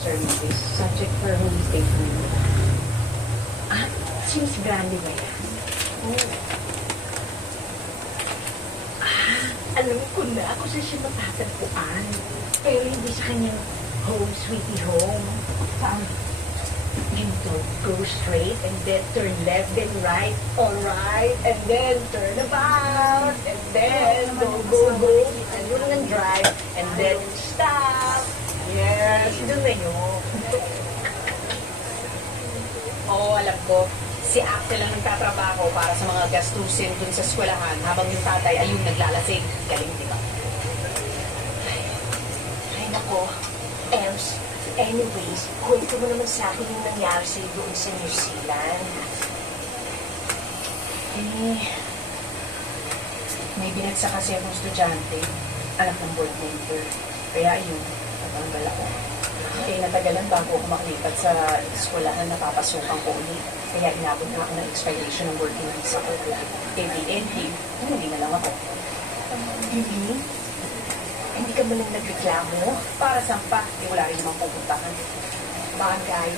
services. Subject for home statement. Ah, si Miss Brandy ba yan? Oh. Alam ko na ako sa siya matatagpuan. Pero hindi sa kanyang home, sweetie home. Saan? Dito, go straight and then turn left, then right, alright, and then turn about, and then go, and doon ng drive, and then stop. Yes, doon na yun. Oo, alam ko. Si Axel ang nagtatrabaho para sa mga gastusin dun sa eskwelahan habang yung tatay ay yung naglalasing. Galing, di ba? Ay, nako. Ems, anyways, kwento mo naman sa akin yung nangyari sa'yo doon sa New Zealand. May binagsak kasi akong estudyante. Anak ng board member. Kaya yun, natanggal ako. Natagalan bago ako makalipat sa eskwelahan na papasukan ko ulit. Kaya inabot na ako ng expiration ng working visa ko. Hindi na lang ako. Hindi? Hindi ka man lang nagreklamo? Para saan pa? Wala rin namang pupuntahan. Bagay.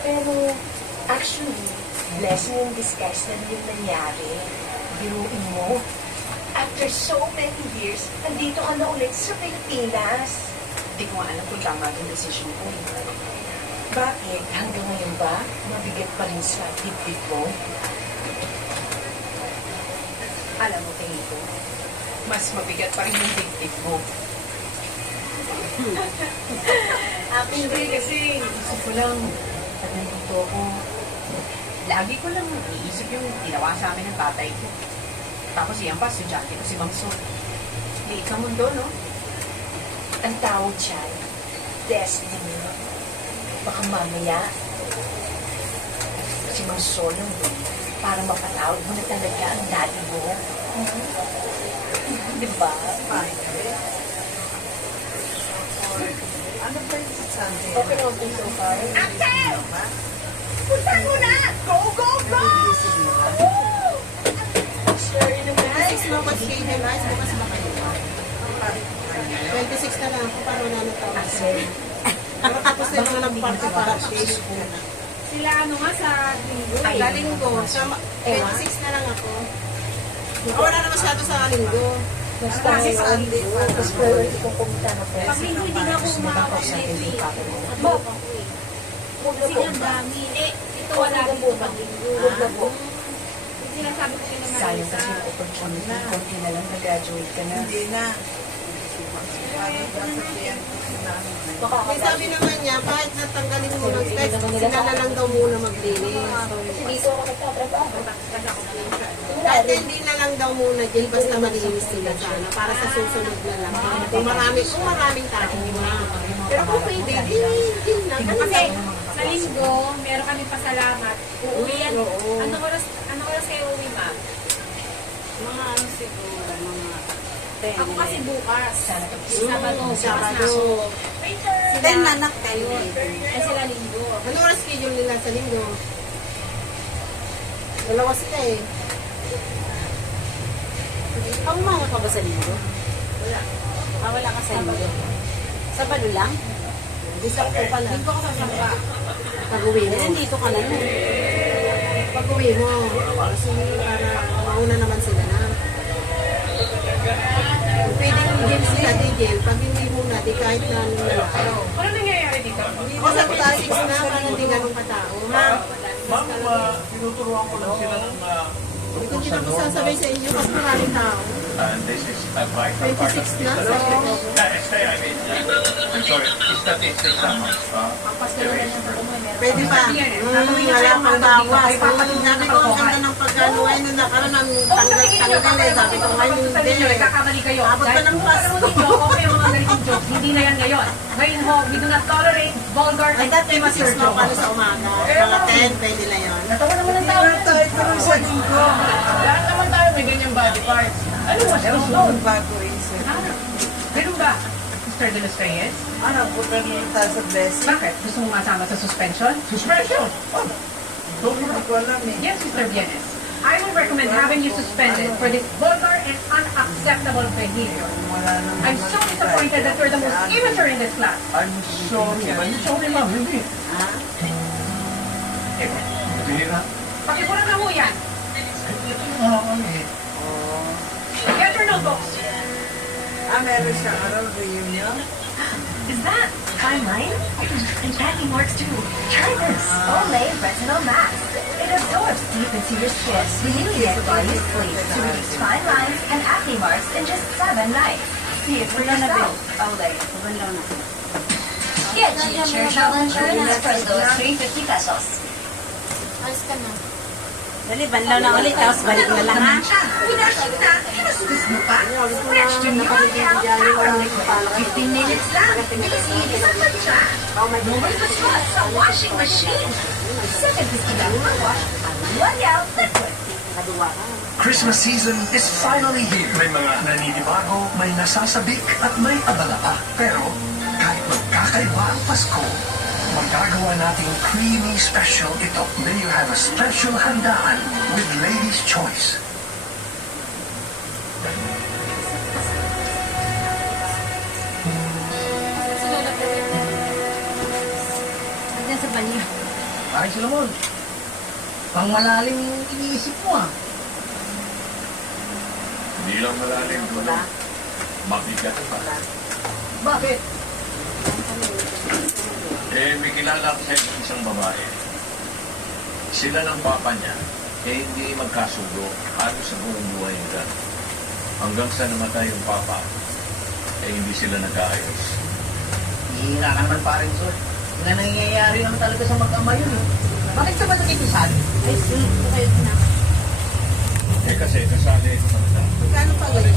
Pero, actually, blessing in disguise na yung nangyari. Biruin mo. After so many years, nandito ka na ulit sa Pilipinas. Hindi ko nga alam kung tama yung decision ko. Bakit? Hanggang ngayon ba? Mabigat pa rin sa dibdib mo? Alam mo, tingin ko, mas mabigat pa rin yung dibdib mo. Hindi kasi, isip ko lang, pag nandito ako, Lagi ko lang iisip yung ginawa sa amin ng tatay ko. Tapos iyan pa, estudyante ko si Ma'am Sol. Liit sa mundo, no? Ang tawag dyan, destiny. Baka mamaya, si Mang Solong para mapatawad mo na talaga ang daddy mo. Diba? Ano ba yung Sunday? okay na okay so far. Axel! Punta mo na! Go, go, go! Sure, yun na. 26 mo ba kayo na rice? Bukas ba kayo pa? 26 na lang ako para wala na tao. Axel, Pero tapos na lang ng party para shake. Sila ano nga sa linggo. Galing ko. Sa 26 na lang ako. Wala na masyado sa linggo. Basta Kasi Sunday pa. tapos priority kong pumunta na po. pag linggo hindi na ako umawag na ito eh. Matulog ako eh. Kasi ang dami. Ito wala rin po pag linggo. Huwag na po. Yung sinasabi ko kay Sayang kasi yung opportunity. Konti na lang, nag-graduate ka na. Hindi na. Makakabati. May sabi naman niya, kahit natanggalin mo ng text, sila na lang daw muna maglinis. Dito ako nagtatrabaho. Kahit hindi na lang daw muna dyan, basta malinis sila sana. Para sa susunod na lang. Kung maraming tao na. Pero kung pwede, din na. Kasi sa linggo, meron kami pasalamat. Uuwi yan. Oo. Ano oras kayo uwi, ma'am? Mga ano siguro, mga 10. Ako kasi bukas. Sabado. Sabado. Bukas na ako. Sila, 10 na nak kayo. Kasi sila linggo. Ano oras schedule nila sa linggo? Dalawa sila eh. Umaga ka ba sa linggo? Wala. Wala ka sa linggo. Sabado lang? Isa ko pala. Linggo ko sa samba. Pag-uwi mo. Nandito ka na nun. Pag-uwi mo. Kasi para mauna naman sila na. Pwedeng game sila di game. Pag hindi mo na, di kahit na ano. Ano nangyayari dito? Ako sa 6 na, para hindi ganun katao. Ha? Ma'am, tinuturuan ko lang sila ng Hindi ko kinapasasabay sa inyo kasi maraming tao. this is a vital part 26 na. So, Stay, I mean, I'm sorry, statistics naman. pwede pa. Wala pang bawas. Sabi ko, ang ganda ng pagkaluay nung nakaroon ng tanggal eh. Sabi ko, ngayon hindi. Nagkakamali kayo. Abot pa ng bus. Okay yung mga ganitong jokes. Hindi na yan ngayon. Ngayon ho, we do not tolerate vulgar Ay, and dati immature masis mo jokes. pala sa umaga. Mga 10, pwede na yun. Natawa naman ang tao. sa linggo. Lahat naman tayo may ganyang body parts. Ano was wrong doon? Bago rin sir. Ganun ba? Mr. De Los Reyes? Ano, pupunta tayo sa blessing? Bakit? Gusto mo masama sa suspension? Suspension? Oh, Hindi ko alam eh. yes, Mr. Bienes. I will recommend having you suspended for this vulgar and unacceptable behavior. I'm so disappointed that you're the most immature in this class. I'm sorry, ma'am. Hindi. Bihira. Pakipunan na mo yan. Oo, eh. Get your notebooks. Meron siya reunion. Is that fine line? And packing works too. Try this. Olay Retinol Max. It absorbs deep into your skin, leaving it body sleep to reduce fine lines and acne marks in just 7 nights. See it for yourself. Olay. Get G-Cheer Challenger Nespresso at 350 pesos. Alis ka na. Dali, banlaw na ulit, tapos balik na lang ha. Pinasok na. Kinasugas mo pa. Fresh to new account power liquid. 15 minutes lang. Easy, isang matcha. No more paswas sa washing machine. 750 lang ang wash. L'Oreal liquid. Christmas season is finally here. May mga naninibago, may nasasabik, at may abala pa. Pero kahit magkakaiba ang Pasko, magagawa nating creamy special ito. May you have a special handaan with Lady's Choice. Hanggang sa banyo. Ay, Solomon. Pang malalim yung iniisip mo ah. Hindi lang malalim ko. Mabigat pa. Bakit? May kilala ko sa isang babae. Sila ng papa niya, hindi magkasundo halos sa buong buhay nila. Hanggang sa namatay yung papa, hindi sila nag-aayos. Hihira ka naman parin, Sol. Yung na nangyayari naman talaga sa mag-ama yun eh. Bakit ka ba nakikisabi? Ay, sunod ko kayo na. Kasi kasali ko na. Kano pa ganun?